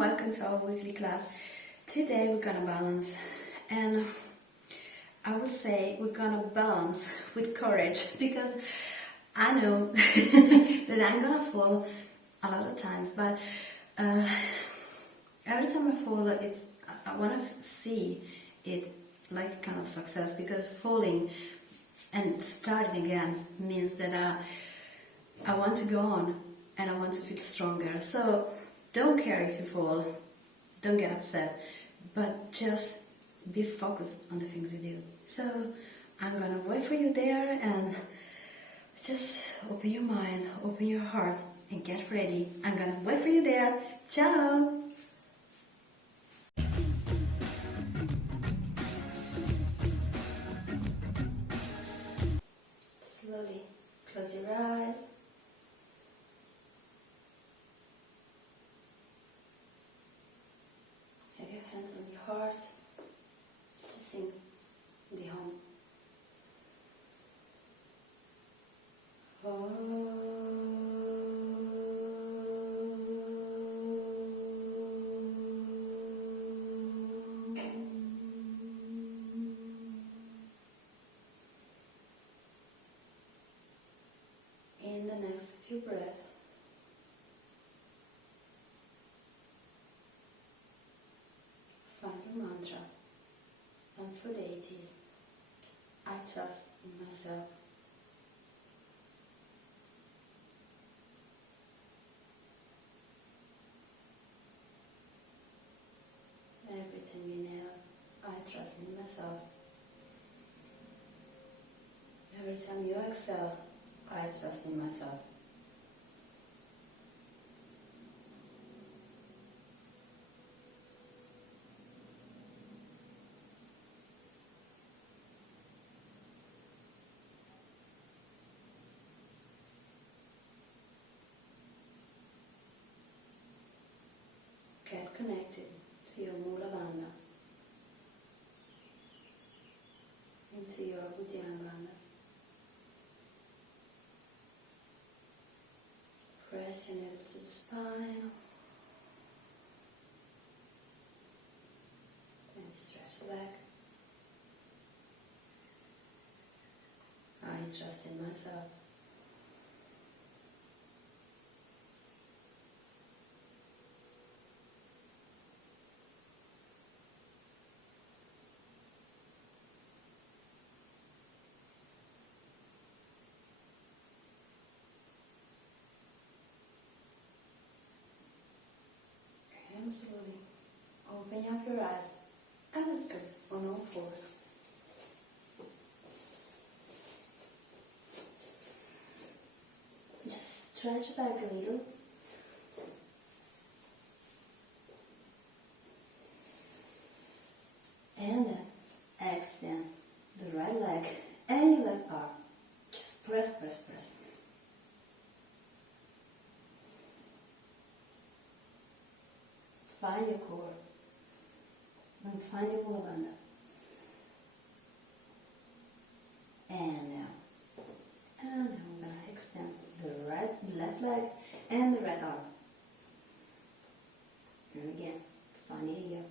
welcome to our weekly class. Today we're gonna balance, and I would say we're gonna balance with courage, because I know that I'm gonna fall a lot of times, but every time I fall, I want to see it like a kind of success, because falling and starting again means that I want to go on and I want to feel stronger. So don't care if you fall, don't get upset, but just be focused on the things you do. So I'm gonna wait for you there, and just open your mind, open your heart, and get ready. I'm gonna wait for you there. Ciao! Slowly close your eyes. Have your hands on your heart to sing the home. In the next few breaths, find your mantra, and for the 80s, I trust in myself. Every time you inhale, I trust in myself. Every time you exhale, I trust in myself. Get connected to your Mula Bandha, into your Uddiyana Bandha. Press your neck to the spine. And stretch the back. I trust in myself. And slowly open up your eyes, and let's go on all fours. Just stretch back a little. And then extend the right leg and your left arm. Just press, press, press. Find your core and find your Mula Bandha. And now we're going to extend the left leg and the right arm. And again, find it here.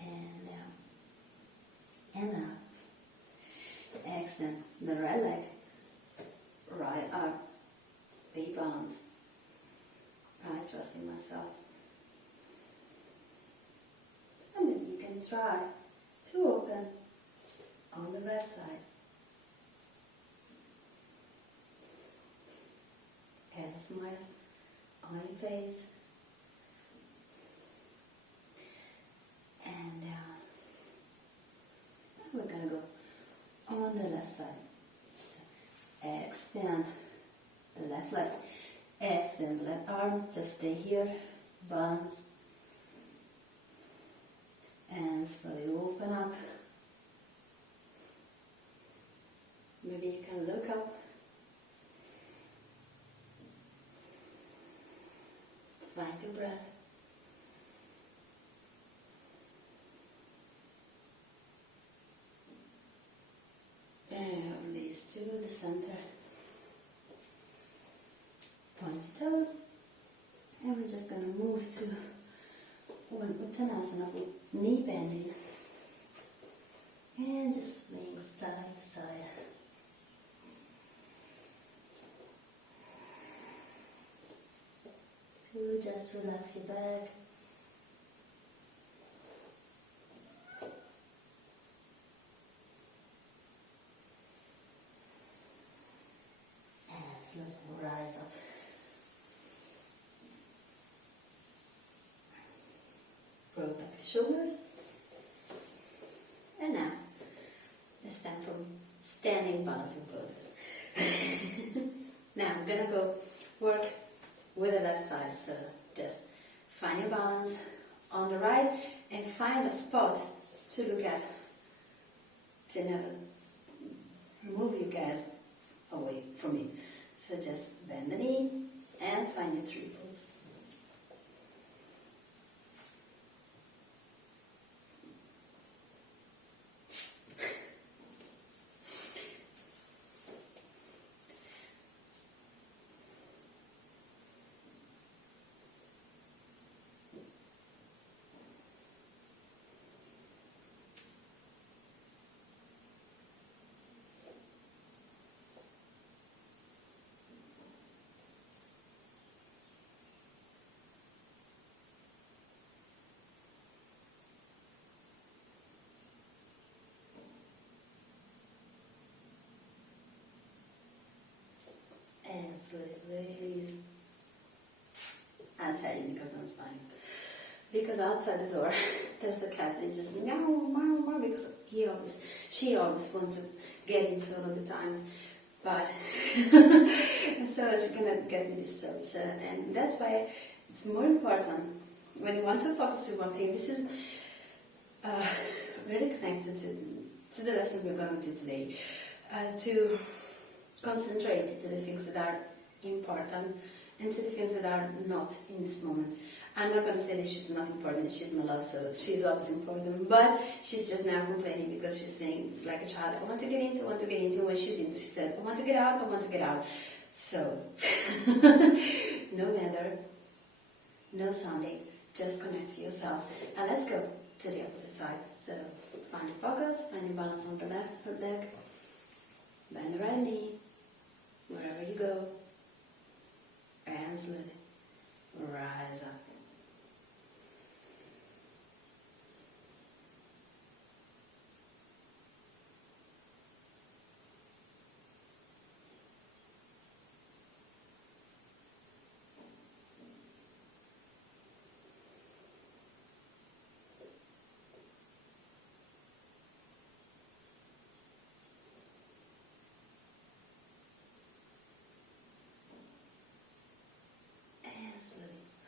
And down. And now. Extend the right leg, right arm. Be balanced. I trust in myself. And then you can try to open on the right side. Add a smile on your face. And down. And we're going to go on the left side. So extend the left leg, extend the left arm, just stay here, balance, and slowly open up. Maybe you can look up, find your breath, and release to the center. pointy toes. And we're just going to move to one Uttanasana with knee bending. And just swing side to side. Good, just relax your back. And slowly rise up. Roll back the shoulders. And now, it's time for standing balancing poses. Now, I'm gonna go work with the left side, so just find your balance on the right and find a spot to look at to never move you guys away from it. So just bend the knee and find your triples. And slowly release. I'll tell you because I'm smiling. Because outside the door, there's the cat that just meow, meow, meow, because she always wants to get into all of the times. But, so she's gonna get me disturbed. So, and that's why it's more important when you want to focus to one thing. This is really connected to the lesson we're going to do today. To concentrate to the things that are important and to the things that are not in this moment. I'm not going to say that she's not important, she's my love, so she's always important, but she's just now complaining because she's saying, like a child, I want to get into, when she's into, she said, I want to get out. So, no matter, no sounding, just connect to yourself. And let's go to the opposite side. So, find your focus, find your balance on the left leg, bend the right knee, wherever you go, and slowly rise up.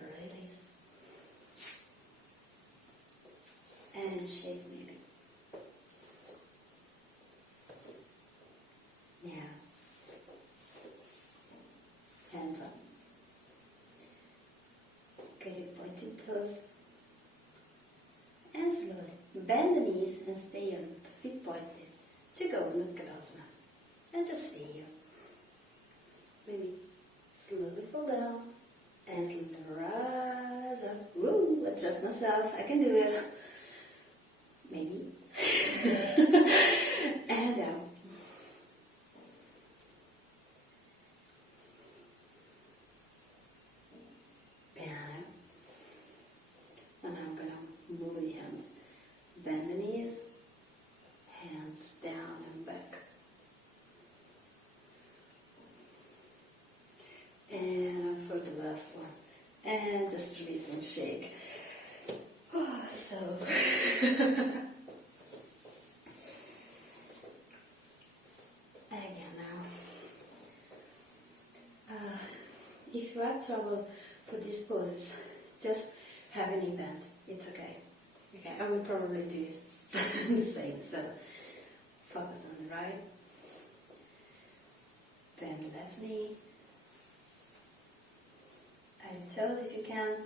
Release. And shake maybe. Now, hands up. Get your pointed toes. And slowly bend the knees and stay on the feet pointed to go in Utkatasana. And just stay here. Maybe slowly fall down. And slowly rise up. Woo! I trust myself. I can do it. Maybe. And down. And out. And I'm going to move the hands. Bend the knees. Hands down and back. And for the last one. And just release and shake. Oh, so. Again now. If you have trouble for these poses, just have an knee bend. It's okay. Okay, I will probably do it the same. So focus on the right. Bend the left knee. Your toes if you can.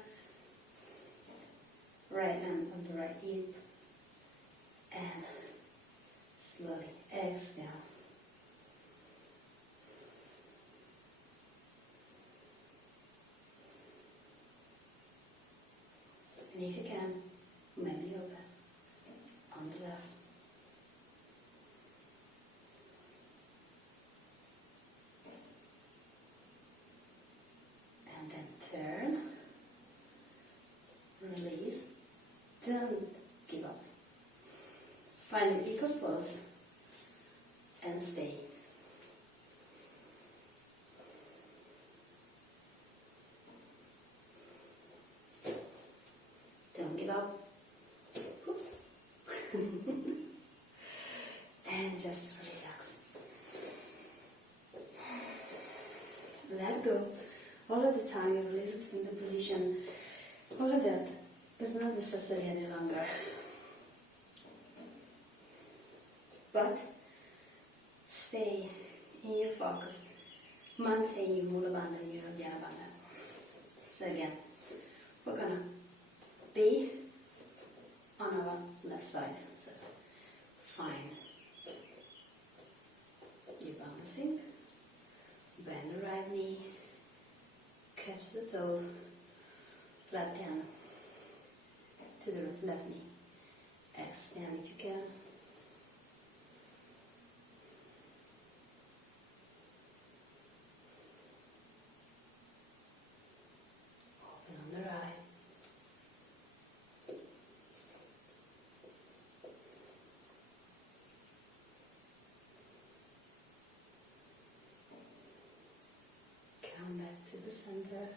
Right hand on the right hip. And slowly exhale. Find your equal pose and stay. Don't give up. And just relax. Let go. All of the time you release it from the position. All of that is not necessary any longer. But stay in your focus. Maintain your Mula Bandha and your Uddiyana Bandha. So again, we're gonna be on our left side. So find your balancing. Bend the right knee. Catch the toe. Flat hand to the left knee. Extend if you can. Come back to the center.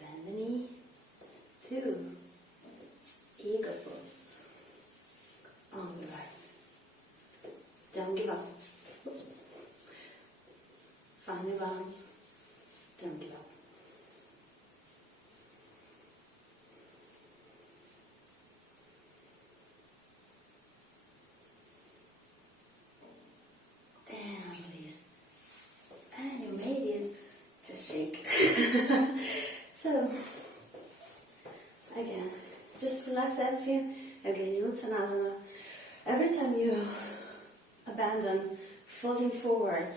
Bend the knee. 2. Eagle pose. On the right. Don't give up. Find your balance. Don't give up. So, again, just relax everything. Again, Uttanasana. Every time you abandon falling forward,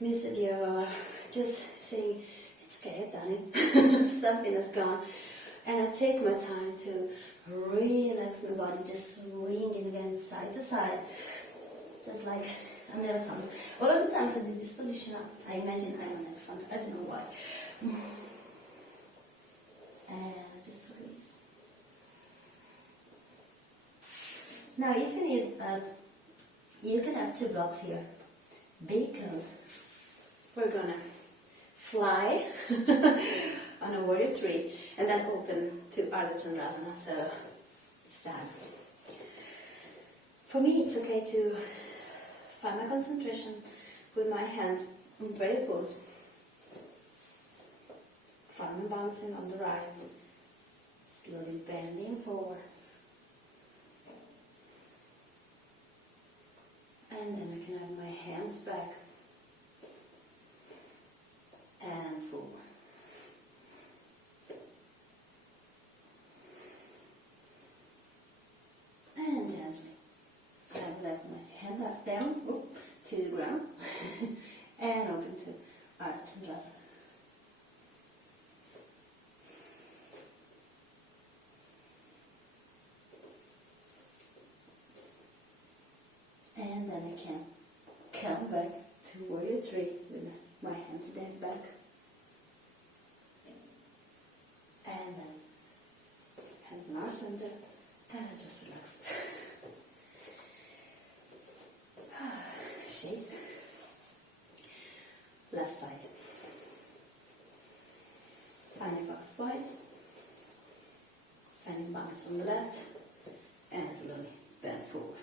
means that you're just saying, it's okay, I've done it. Something is gone. And I take my time to relax my body, just swinging again side to side, just like an elephant. All of the times I do this position, I imagine I'm an elephant. I don't know why. And just release. Now, if you need, you can have 2 blocks here, because we're gonna fly on a warrior 3 and then open to Ardha Chandrasana. So it's time. For me, it's okay to find my concentration with my hands in prayer pose. Find my balancing on the right. Slowly bending forward. And then I can have my hands back and forward. And gently, I let my hand up down to the ground and open to Ardha Chandrasana. And then I can come back to warrior 3 with my hands down back. And then hands in our center, and I just relax. Shape. Left side. Find your focus point. Find your balance on the left, and slowly bend forward.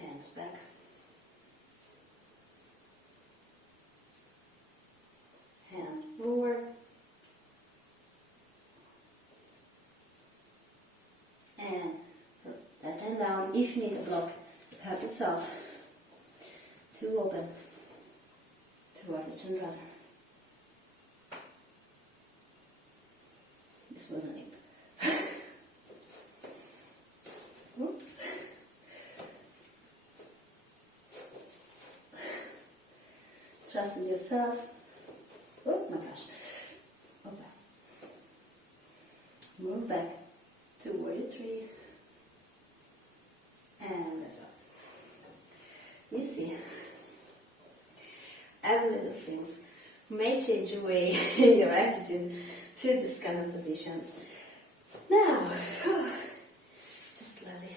Hands back. Hands forward. And let hand down. If you need a block, help yourself to open to Ardha Chandrasana. This wasn't it. Trust in yourself. Oh my gosh. Okay. Move back to warrior 3. And rest up. You see, every little things may change your way, your attitude to this kind of positions. Now, just slowly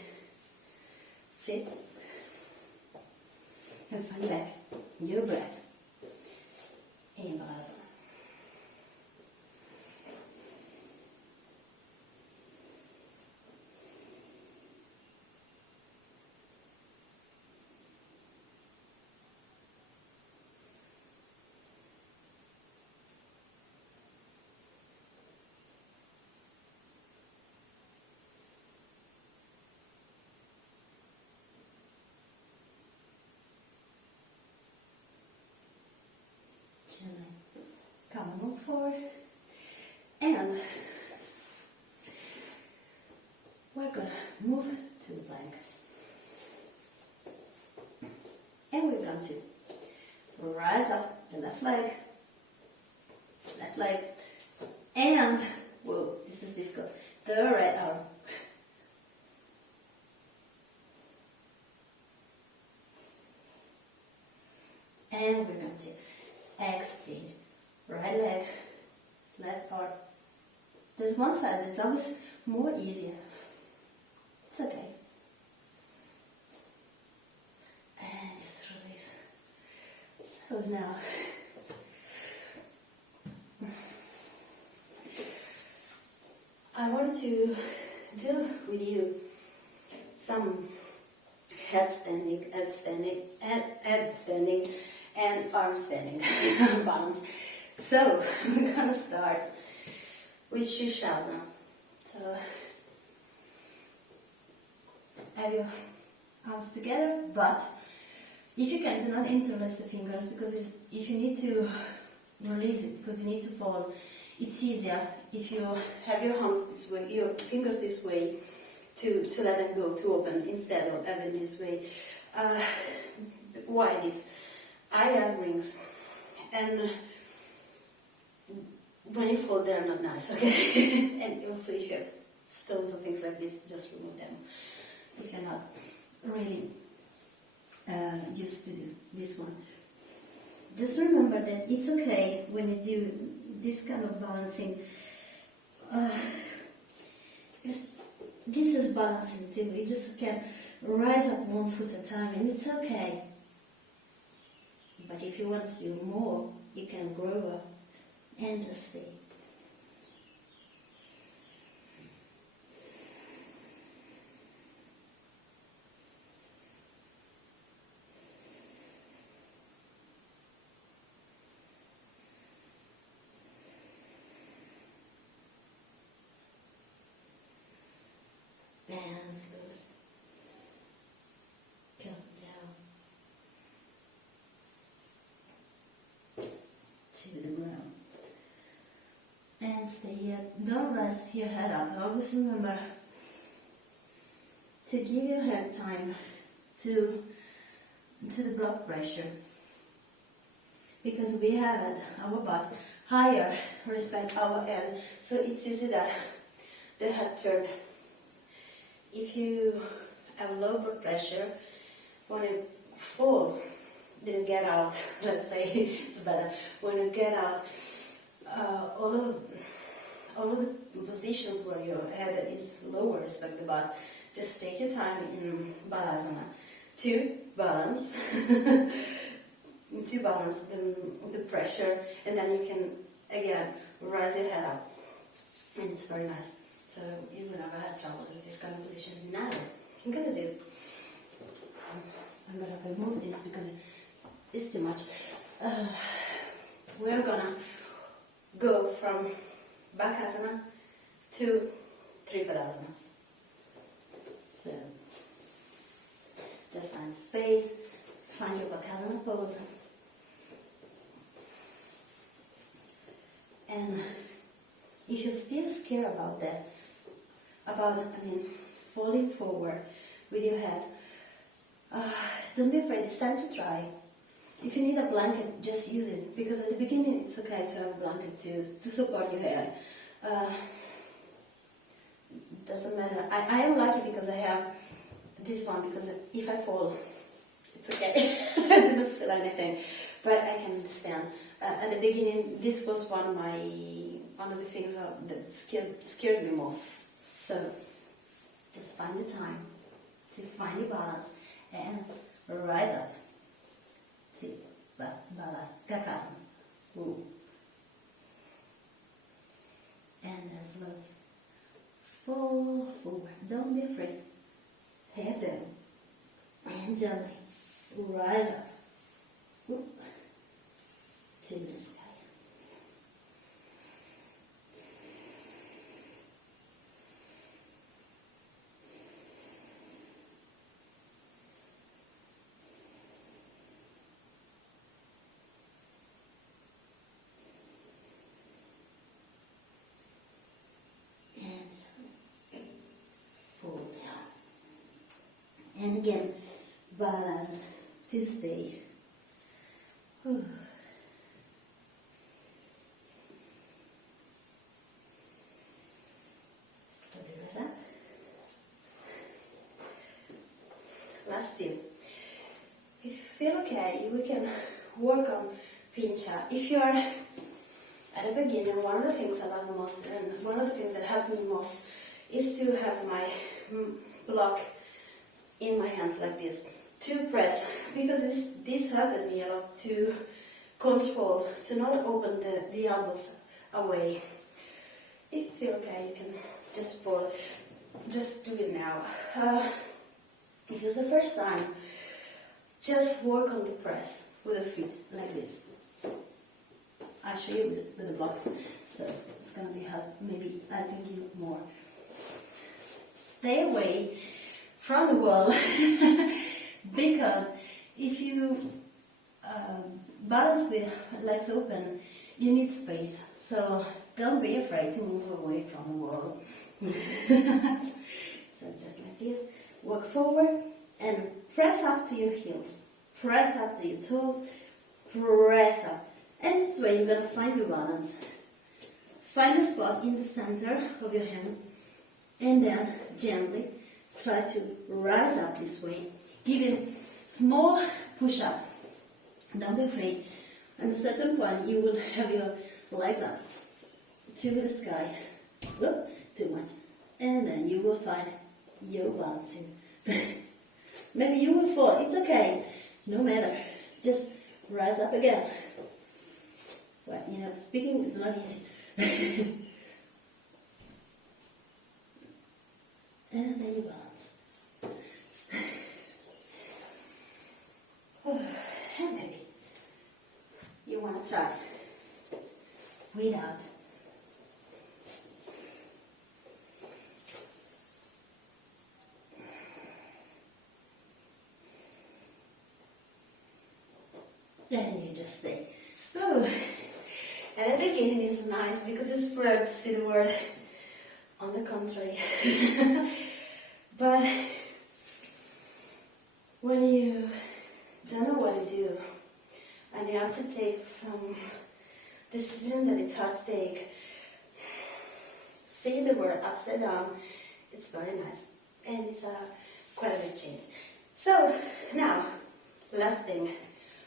sit and find back your breath in Balasana. Come on forward, and we're gonna move to the plank, and we're going to rise up the left leg, and whoa, this is difficult, the right arm, and we're going to exchange. Right leg, left arm. There's one side that's always more easier. It's okay. And just release. So now, I want to do with you some head standing, and arm standing balance. So, we're gonna start with Shushasana. So, have your arms together, but if you can, do not interlace the fingers, because if you need to release it, because you need to fall, it's easier if you have your hands this way, your fingers this way, to let them go, to open, instead of having this way. Why this? I have rings, and when you fall, they're not nice, okay? And also if you have stones or things like this, just remove them if you're not really used to do this one. Just remember that it's okay when you do this kind of balancing. This is balancing too. You just can rise up one foot at a time, and it's okay. But if you want to do more, you can grow up and just stay. And slowly come down to the ground. And stay here. Don't raise your head up. Always remember to give your head time to the blood pressure. Because we have at our butt higher respect our head. So it's easy that the head turn. If you have low blood pressure, when you fall, then get out, let's say it's better, when you get out, all of the positions where your head is lower, respect the butt, just take your time in Balasana to balance, the pressure, and then you can, again, rise your head up, and it's very nice. So you will never have trouble with this kind of position. Now, I'm gonna do. I'm gonna remove this because it's too much. We're gonna go from Bakasana to Tripadasana. So just find space, find your Bakasana pose, and if you're still scared about that, falling forward with your head, don't be afraid, it's time to try. If you need a blanket, just use it, because at the beginning it's okay to have a blanket to support your head. Doesn't matter. I am lucky because I have this one, because if I fall, it's okay. I didn't feel anything, but I can stand. At the beginning, this was one of one of the things that scared me most. So just find the time to find your balance and rise up to balance, kakasana. Ooh. And as well, fall forward. Don't be afraid. Head down and gently rise up. Ooh. To the sky. And again, balance to stay. Whew. Slowly rise up. Last two. If you feel okay, we can work on pincha. If you are at the beginning, one of the things I love the most, and one of the things that helped me most, is to have my block in my hands like this, to press, because this helped me a lot to control, to not open the elbows away. If you feel okay, you can just fall, just do it now. If it's the first time, just work on the press with the feet like this. I'll show you with the block, so it's going to be maybe helping you more. Stay away from the wall, because if you balance with legs open, you need space, so don't be afraid to move away from the wall. So just like this, walk forward and press up to your heels, press up to your toes, press up, and this way you're going to find your balance. Find a spot in the center of your hand, and then gently try to rise up this way. Give it small push-up. Don't be afraid. At a certain point, you will have your legs up to the sky. Oop, too much. And then you will find your balancing. Maybe you will fall. It's okay. No matter. Just rise up again. Well, speaking is not easy. And then you balance. And maybe you want to try without. And you just stay. Ooh. And at the beginning it's nice because it's rare to see the word. On the contrary. But when you don't know what to do and you have to take some decision that it's hard to take, say the word upside down, it's very nice and it's quite a big change. So now, last thing,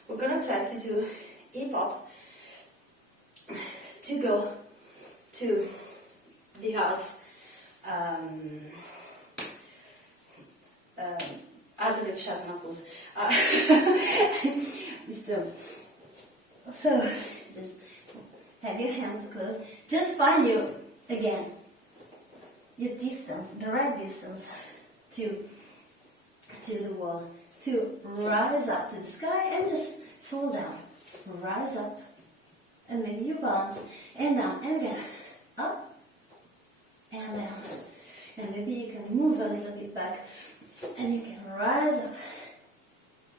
we're gonna try to do aabout to go to the half pose. So just have your hands closed. Just find your distance, the right distance to the wall, to rise up to the sky and just fall down. Rise up and maybe you balance and down and again. Up and down. And maybe you can move a little bit back and you can rise up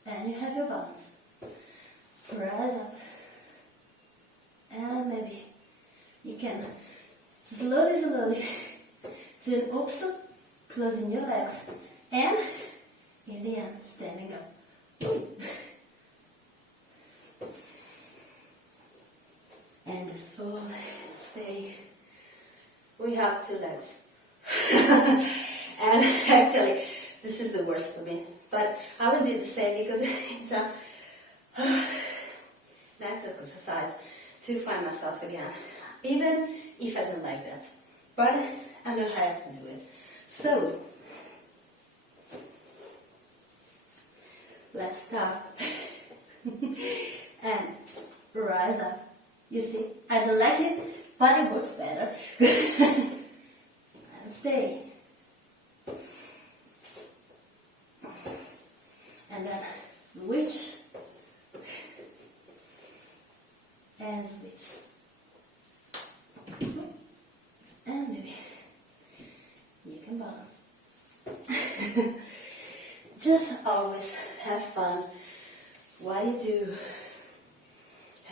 and you have your balance. Rise up and maybe you can slowly do an opposite, closing your legs and in the end standing up. And just fall, stay. We have two legs. And actually, this is the worst for me. But I will do the same because it's a nice exercise to find myself again. even if I don't like that. But I know how I have to do it. So, let's start. And rise up. You see, I don't like it, but it works better. And stay. And then switch. And switch. And maybe you can balance. Just always have fun while you do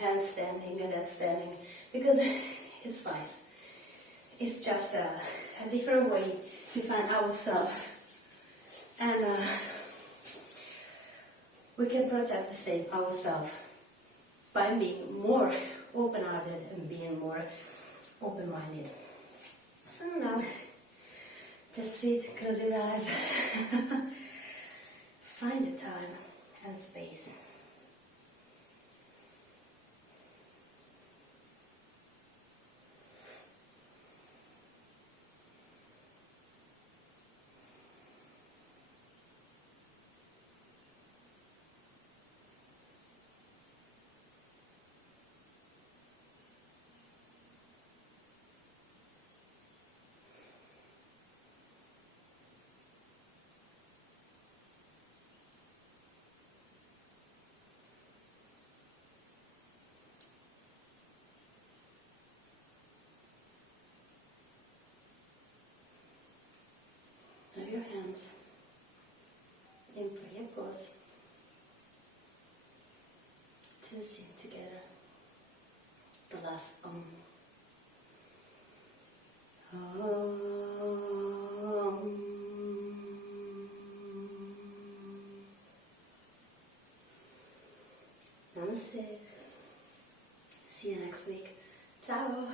handstanding and headstanding, because it's nice. It's just a different way to find ourselves, and we can protect the same ourselves by being more open-hearted and being more open-minded. So now, just sit, close your eyes, find the time and space. Now your hands in prayer pose to sing together the last Om. Om. Namaste. See you next week. Ciao.